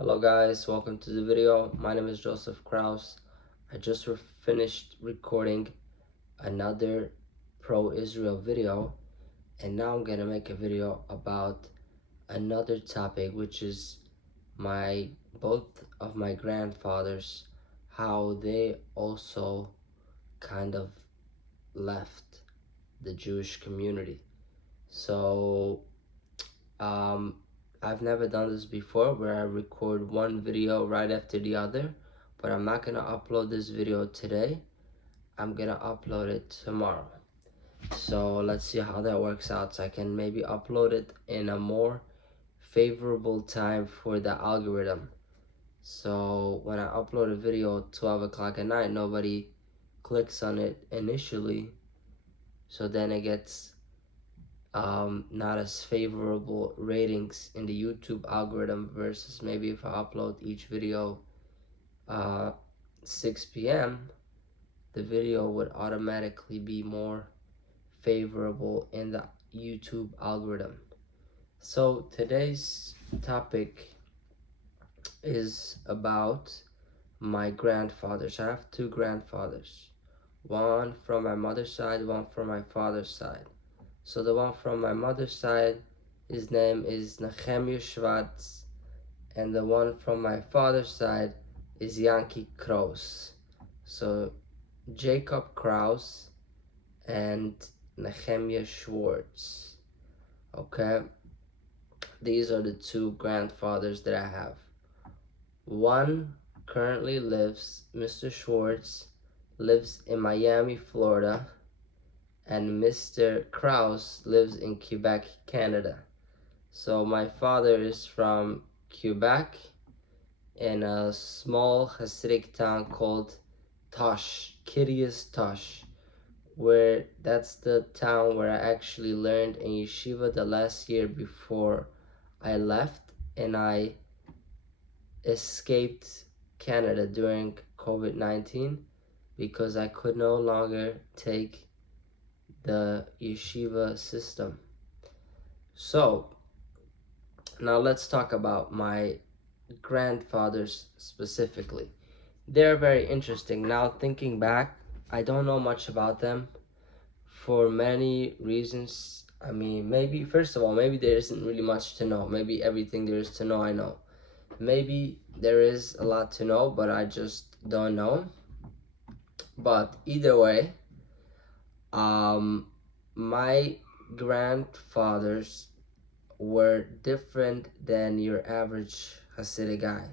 Hello guys, welcome to the video. My name is Joseph Kraus. I just finished recording another pro-Israel video, and now I'm gonna make a video about another topic, which is both of my grandfathers, how they also kind of left the Jewish community. So I've never done this before where I record one video right after the other, but I'm not gonna upload this video today. I'm gonna upload it tomorrow. So let's see how that works out. So I can maybe upload it in a more favorable time for the algorithm. So when I upload a video 12 o'clock at night, nobody clicks on it initially. So then it gets not as favorable ratings in the YouTube algorithm versus maybe if I upload each video 6 p.m. the video would automatically be more favorable in the YouTube algorithm. So today's topic is about my grandfathers. I have two grandfathers, one from my mother's side, one from my father's side. So the one from my mother's side, his name is Nehemiah Schwartz, and the one from my father's side is Yankee Kraus. So Jacob Kraus and Nehemiah Schwartz. Okay, these are the two grandfathers that I have. One currently lives, Mr. Schwartz lives in Miami, Florida, and Mr. Kraus lives in Quebec, Canada. So my father is from Quebec in a small Hasidic town called Tosh, Kiryas Tosh, where that's the town where I actually learned in yeshiva the last year before I left, and I escaped Canada during COVID-19 because I could no longer take the yeshiva system. So now let's talk about my grandfathers specifically. They're very interesting. Now thinking back, I don't know much about them for many reasons. I mean, maybe first of all, maybe there isn't really much to know. Maybe everything there is to know I know. Maybe there is a lot to know, but I just don't know. But either way, my grandfathers were different than your average Hasidic guy.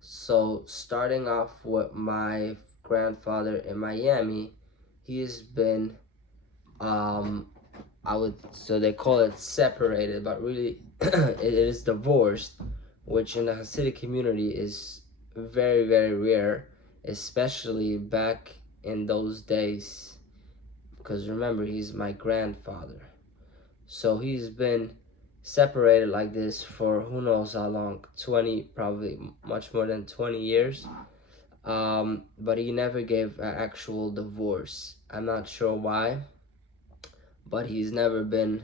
So starting off with my grandfather in Miami, he's been so they call it separated, but really it is divorced, which in the Hasidic community is very, very rare, especially back in those days. Because remember, he's my grandfather. So he's been separated like this for who knows how long, 20, probably much more than 20 years. But he never gave an actual divorce. I'm not sure why, but he's never been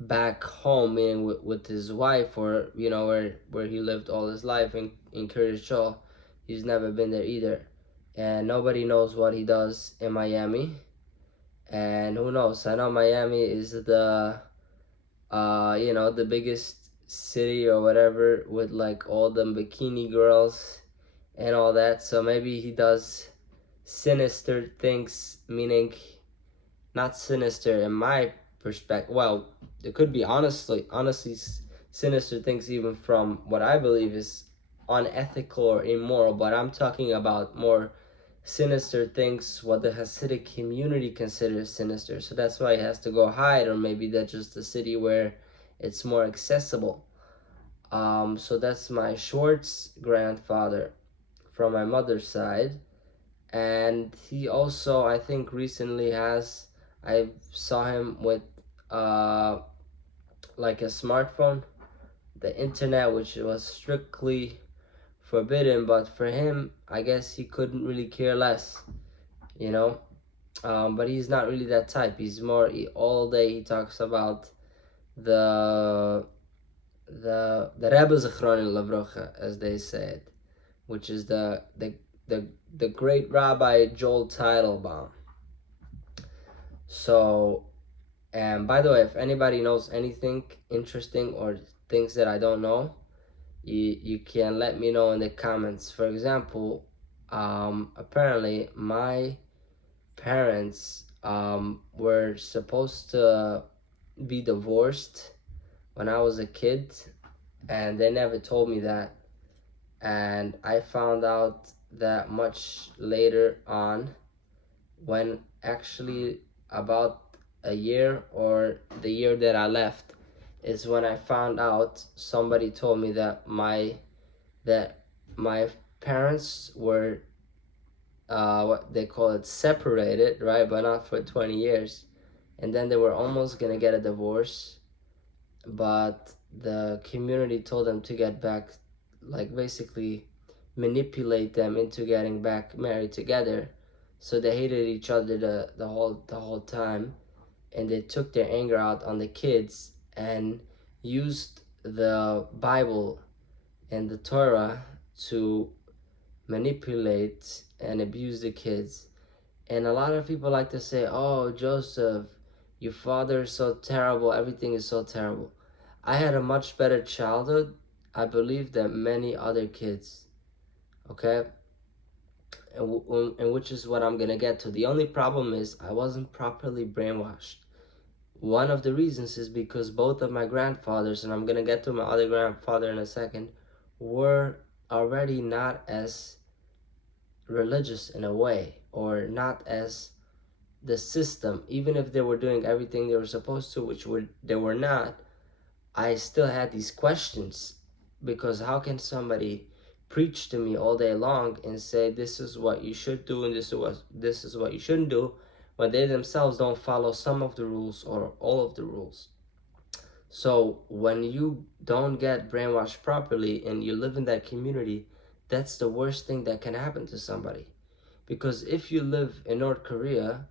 back home, meaning with his wife, or where he lived all his life in Curtis. He's never been there either, and nobody knows what he does in Miami. And who knows? I know Miami is the the biggest city or whatever with like all the bikini girls and all that. So maybe he does sinister things, meaning not sinister in my perspective. Well, it could be honestly sinister things even from what I believe is unethical or immoral, but I'm talking about more sinister things what the Hasidic community considers sinister. So that's why he has to go hide, or maybe that's just a city where it's more accessible. So that's my Schwartz grandfather from my mother's side, and he also, I think, recently I saw him with like a smartphone, the internet, which was strictly forbidden, but for him, I guess he couldn't really care less, you know. But he's not really that type. He's more all day he talks about the the Rebbe Zichronim Lavrocha, as they say it, which is the great Rabbi Joel Teitelbaum. So, and by the way, if anybody knows anything interesting or things that I don't know, you can let me know in the comments. For example, apparently my parents were supposed to be divorced when I was a kid, and they never told me that. And I found out that much later on, when actually about a year or the year that I left is when I found out. Somebody told me that my parents were what they call it, separated, right, but not for 20 years, and then they were almost gonna get a divorce, but the community told them to get back, like basically manipulate them into getting back married together. So they hated each other the whole time, and they took their anger out on the kids and used the Bible and the Torah to manipulate and abuse the kids. And a lot of people like to say, "Oh, Joseph, your father is so terrible, everything is so terrible." I had a much better childhood, I believe, than many other kids, okay? And which is what I'm gonna get to. The only problem is I wasn't properly brainwashed. One of the reasons is because both of my grandfathers, and I'm gonna get to my other grandfather in a second, were already not as religious in a way, or not as the system. Even if they were doing everything they were supposed to, which they were not, I still had these questions, because how can somebody preach to me all day long and say this is what you should do and this is what you shouldn't do, when they themselves don't follow some of the rules or all of the rules? So when you don't get brainwashed properly and you live in that community, that's the worst thing that can happen to somebody. Because if you live in North Korea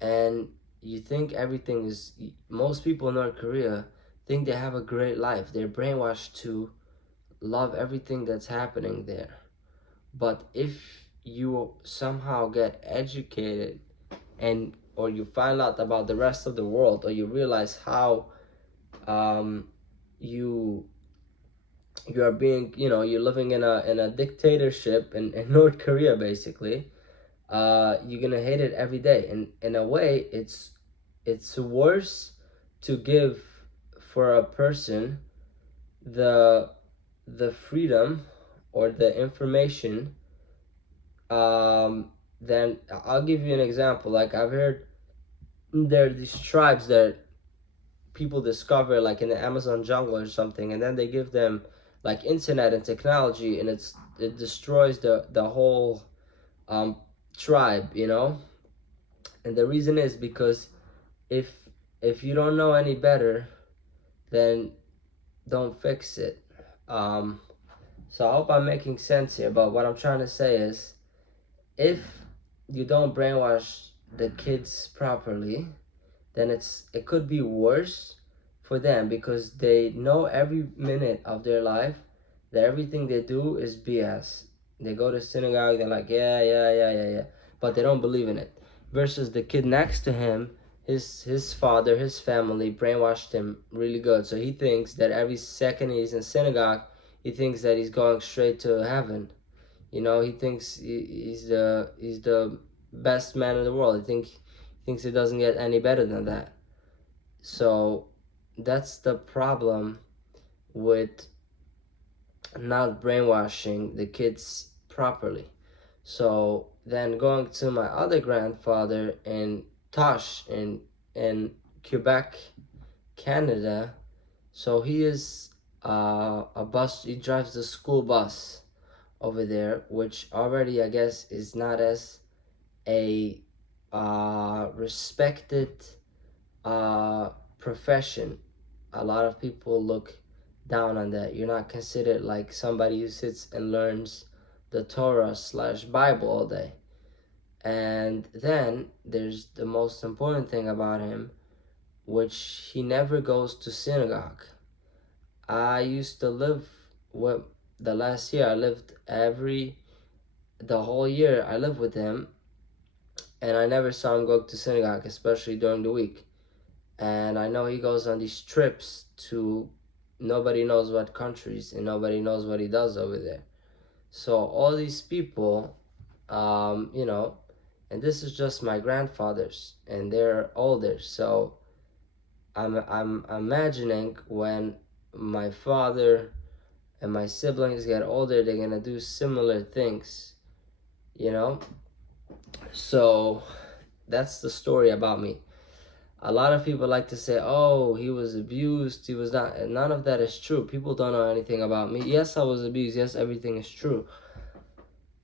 and you think everything is, most people in North Korea think they have a great life. They're brainwashed to love everything that's happening there. But if you somehow get educated, and or you find out about the rest of the world, or you realize how you are being, you're living in a dictatorship in North Korea, basically, you're gonna hate it every day. And in a way, it's worse to give for a person the freedom or the information. Then I'll give you an example. Like, I've heard there are these tribes that people discover, like in the Amazon jungle or something, and then they give them like internet and technology, and it destroys the whole um, tribe, And the reason is because if you don't know any better, then don't fix it. So I hope I'm making sense here, but what I'm trying to say is, if you don't brainwash the kids properly, then it could be worse for them, because they know every minute of their life that everything they do is BS. They go to synagogue, they're like, yeah, yeah, yeah, yeah, yeah, but they don't believe in it. Versus the kid next to him, his father, his family brainwashed him really good. So he thinks that every second he's in synagogue, he thinks that he's going straight to heaven. He thinks he's the best man in the world. He thinks it doesn't get any better than that. So that's the problem with not brainwashing the kids properly. So then, going to my other grandfather in Tosh in Quebec, Canada. So he is a bus. He drives the school bus over there, which already, I guess, is not as a respected profession. A lot of people look down on that. You're not considered like somebody who sits and learns the Torah/Bible all day. And then there's the most important thing about him, which he never goes to synagogue. I used to live with the last year. I lived the whole year I lived with him, and I never saw him go to synagogue, especially during the week. And I know he goes on these trips to nobody knows what countries, and nobody knows what he does over there. So all these people, you know, and this is just my grandfathers, and they're older. So I'm imagining when my father and my siblings get older, they're gonna do similar things, you know. So that's the story about me. A lot of people like to say, oh, he was abused, he was not. None of that is true. People don't know anything about me. Yes, I was abused. Yes, everything is true.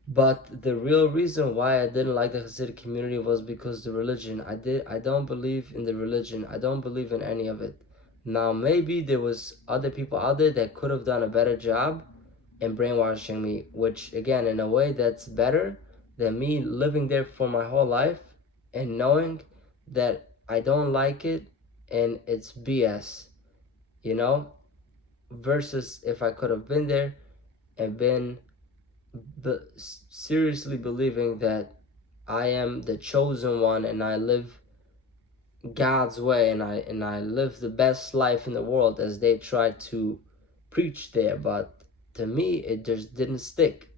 But the real reason why I didn't like the Hasidic community was because the religion. I don't believe in the religion. I don't believe in any of it. Now maybe there was other people out there that could have done a better job in brainwashing me, which again in a way that's better than me living there for my whole life and knowing that I don't like it and it's BS, you know, versus if I could have been there and been seriously believing that I am the chosen one and I live God's way and I live the best life in the world as they try to preach there, but to me it just didn't stick.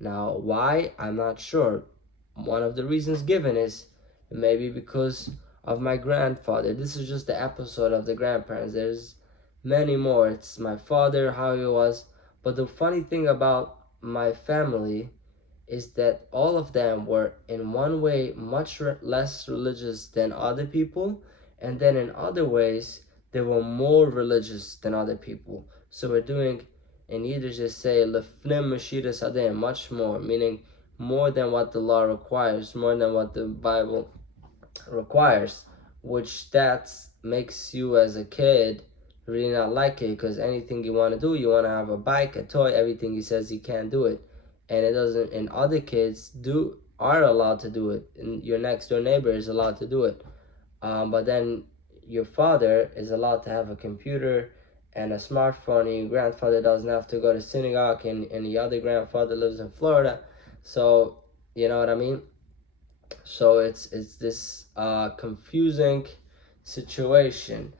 Now, why? I'm not sure. One of the reasons given is maybe because of my grandfather. This is just the episode of the grandparents. There's many more. It's my father, how he was. But the funny thing about my family is that all of them were in one way much less religious than other people, and then in other ways they were more religious than other people. So we're doing in Yiddish they say lefnim mashiras adem, much more, meaning more than what the law requires, more than what the Bible requires, which that makes you as a kid really not like it, because anything you want to do, you want to have a bike, a toy, everything he says you can't do it, and it doesn't. And other kids are allowed to do it, and your next door neighbor is allowed to do it, but then your father is allowed to have a computer and a smartphone, and your grandfather doesn't have to go to synagogue, and the other grandfather lives in Florida. So you know what I mean. So it's this confusing situation,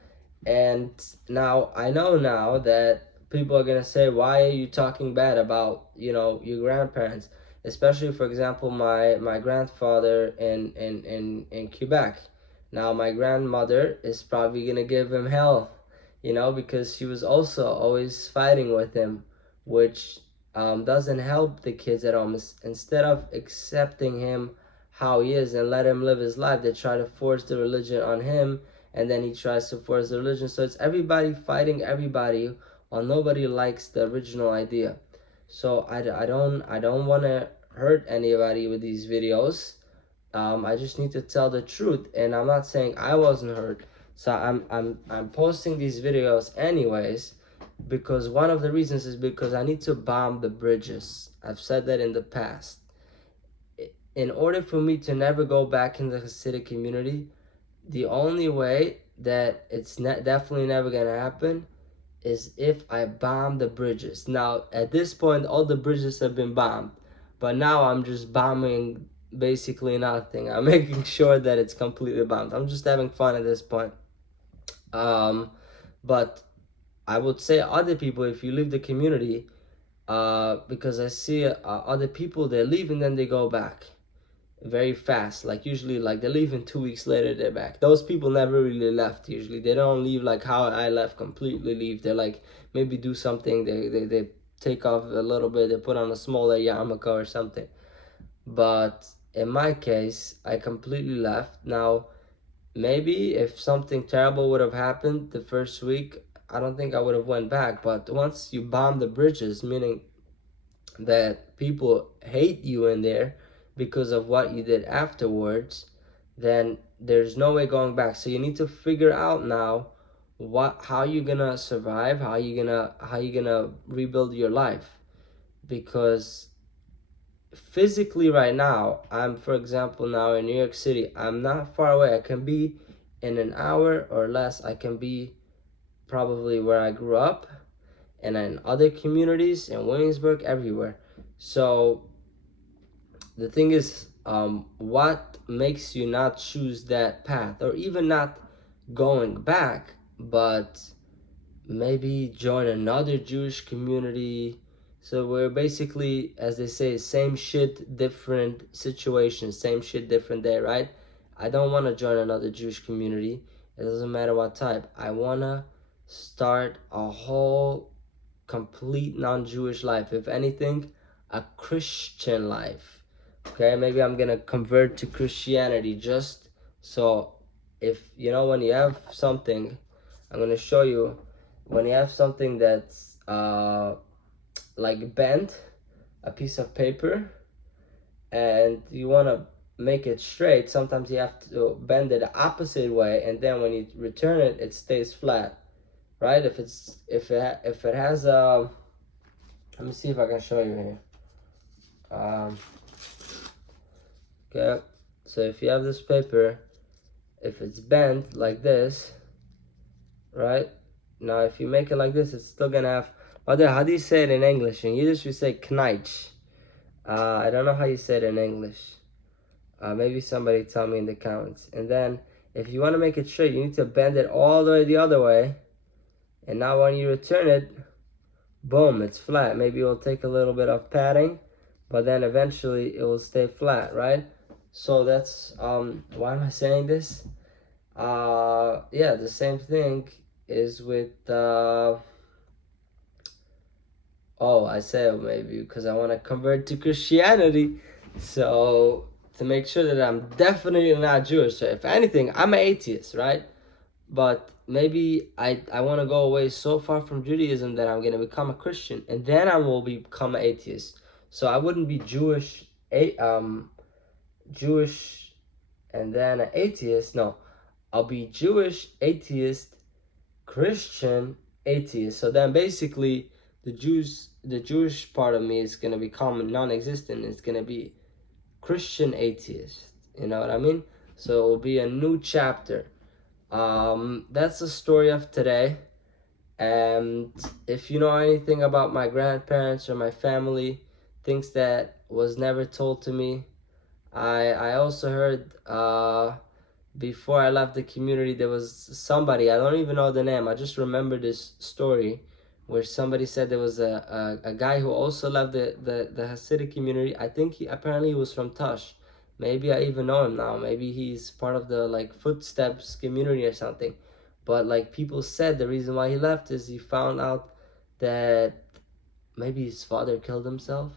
and now I know now that people are gonna say, why are you talking bad about your grandparents, especially for example my grandfather in Quebec. Now my grandmother is probably gonna give him hell, because she was also always fighting with him, which doesn't help the kids at home. Instead of accepting him how he is and let him live his life, they try to force the religion on him, and then he tries to force the religion. So it's everybody fighting everybody while nobody likes the original idea. So I don't want to hurt anybody with these videos. I just need to tell the truth, and I'm not saying I wasn't hurt. So I'm posting these videos anyways, because one of the reasons is because I need to bomb the bridges. I've said that in the past. In order for me to never go back in the Hasidic community, the only way that it's definitely never gonna happen is if I bomb the bridges. Now, at this point, all the bridges have been bombed, but now I'm just bombing basically nothing. I'm making sure that it's completely bombed. I'm just having fun at this point. But I would say other people, if you leave the community, because I see other people, they leave and then they go back very fast. Like usually, like they leave and 2 weeks later they're back. Those people never really left. Usually, they don't leave like how I left, completely leave. They're like maybe do something. They take off a little bit. They put on a smaller yarmulke or something. But in my case, I completely left. Now, maybe if something terrible would have happened the first week, I don't think I would have went back. But once you bomb the bridges, meaning that people hate you in there because of what you did afterwards, then there's no way going back. So you need to figure out now how you gonna survive, how you gonna rebuild your life. Because physically right now, I'm, for example, now in New York City. I'm not far away. I can be in an hour or less. I can be probably where I grew up, and in other communities in Williamsburg, everywhere. So the thing is, what makes you not choose that path, or even not going back, but maybe join another Jewish community? So we're basically, as they say, same shit, different situation, same shit, different day, right? I don't want to join another Jewish community. It doesn't matter what type. I want to start a whole complete non-Jewish life. If anything, a Christian life. Okay, maybe I'm gonna convert to Christianity just so, if you know, when you have something, I'm gonna show you, when you have something that's like bent, a piece of paper, and you want to make it straight, sometimes you have to bend it the opposite way, and then when you return it, it stays flat, right? If it has a, let me see if I can show you here. Okay, so if you have this paper, if it's bent like this, right? Now if you make it like this, it's still gonna have, how do you say it in English? In Yiddish we say kneich. I don't know how you say it in English. Maybe somebody tell me in the comments. And then if you want to make it straight, you need to bend it all the way the other way. And now when you return it, boom, it's flat. Maybe it will take a little bit of padding, but then eventually it will stay flat, right? So that's, why am I saying this? Yeah, the same thing is with, I said maybe because I want to convert to Christianity. So to make sure that I'm definitely not Jewish. So if anything, I'm an atheist, right? But maybe I want to go away so far from Judaism that I'm going to become a Christian, and then I will become an atheist. So I wouldn't be Jewish and then an atheist. No, I'll be Jewish, atheist, Christian, atheist. So then basically the Jewish part of me is going to become non-existent. It's going to be Christian atheist. You know what I mean? So it will be a new chapter. That's the story of today. And if you know anything about my grandparents or my family, things that was never told to me, I also heard, before I left the community, there was somebody, I don't even know the name, I just remember this story where somebody said there was a guy who also left the Hasidic community. I think apparently he was from Tush. Maybe I even know him now. Maybe he's part of the like Footsteps community or something. But like people said, the reason why he left is he found out that maybe his father killed himself.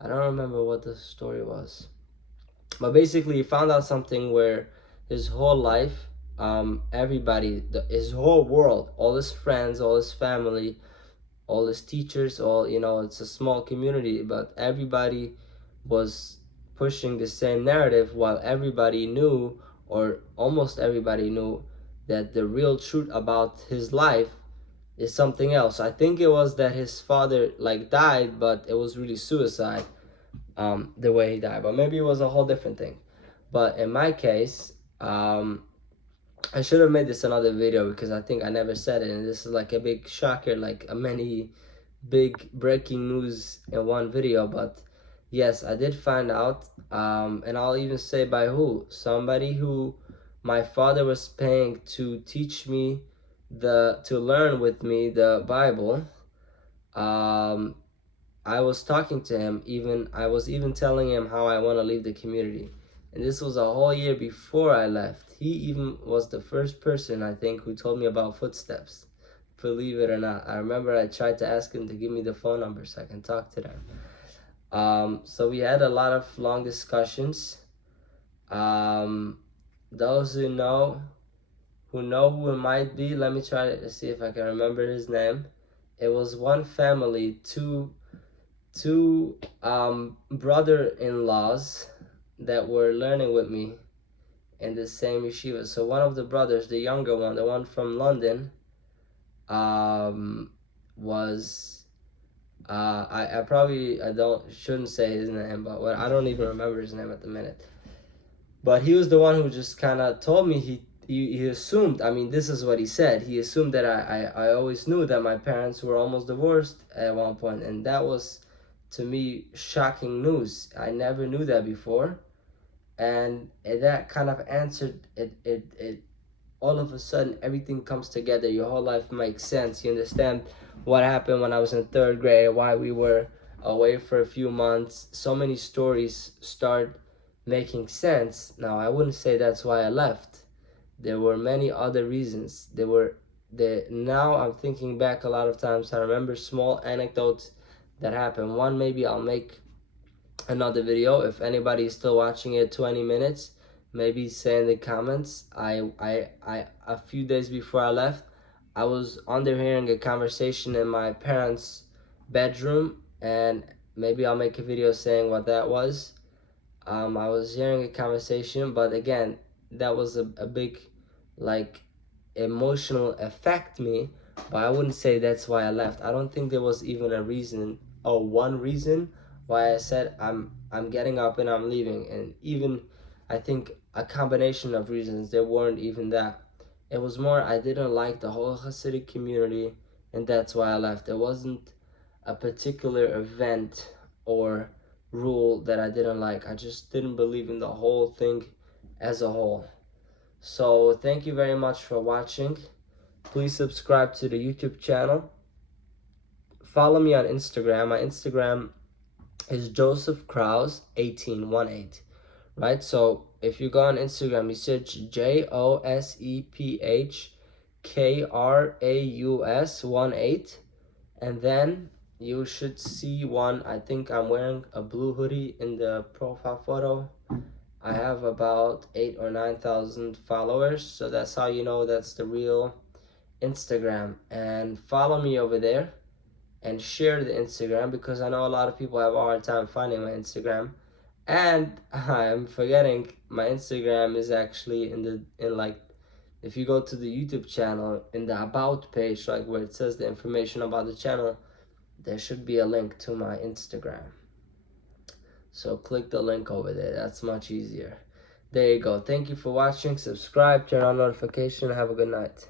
I don't remember what the story was. But basically he found out something where his whole life, everybody, his whole world, all his friends, all his family, all his teachers, all, you know, it's a small community, but everybody was pushing the same narrative, while everybody knew, or almost everybody knew, that the real truth about his life is something else. I think it was that his father like died, but it was really suicide, the way he died. But maybe it was a whole different thing. But in my case, I should have made this another video because I think I never said it, and this is like a big shocker, like a many big breaking news in one video. But yes, I did find out, and I'll even say by who. Somebody who my father was paying to teach me to learn with me the Bible. I was talking to him, I was even telling him how I want to leave the community. And this was a whole year before I left. He even was the first person, I think, who told me about Footsteps. Believe it or not. I remember I tried to ask him to give me the phone number so I can talk to them. So we had a lot of long discussions. Those who know who it might be, let me try to see if I can remember his name. It was one family, two brother-in-laws that were learning with me in the same yeshiva. So one of the brothers, the younger one, the one from London, was I probably shouldn't say his name, but I don't even remember his name at the minute. But he was the one who just kind of told me, he assumed, I mean, this is what he said. He assumed that I always knew that my parents were almost divorced at one point, and that was, to me, shocking news. I never knew that before, and that kind of answered it. All of a sudden, everything comes together. Your whole life makes sense. You understand what happened when I was in third grade, why we were away for a few months. So many stories start making sense. Now, I wouldn't say that's why I left. There were many other reasons. Now I'm thinking back a lot of times. I remember small anecdotes that happened. One, maybe I'll make another video if anybody is still watching it. 20 minutes, maybe say in the comments. I a few days before I left, I was underhearing a conversation in my parents' bedroom, and maybe I'll make a video saying what that was. I was hearing a conversation, but again, that was a big, like, emotional affect me, but I wouldn't say that's why I left. I don't think there was even a reason or one reason why I said I'm getting up and I'm leaving. And even, I think, a combination of reasons. There weren't even that. It was more I didn't like the whole Hasidic community, and that's why I left. It wasn't a particular event or rule that I didn't like. I just didn't believe in the whole thing as a whole. So thank you very much for watching. Please subscribe to the YouTube channel. Follow me on Instagram. My Instagram is Joseph Kraus 1818. Right? So if you go on Instagram, you search JOSEPHKRAUS 18, and then you should see one. I think I'm wearing a blue hoodie in the profile photo. I have about 8 or 9,000 followers, so that's how you know that's the real Instagram. And follow me over there and share the Instagram, because I know a lot of people have a hard time finding my Instagram. And I'm forgetting, my Instagram is actually in like, if you go to the YouTube channel, in the about page, like where it says the information about the channel, there should be a link to my Instagram. So click the link over there. That's much easier. There you go. Thank you for watching. Subscribe, turn on notification. Have a good night.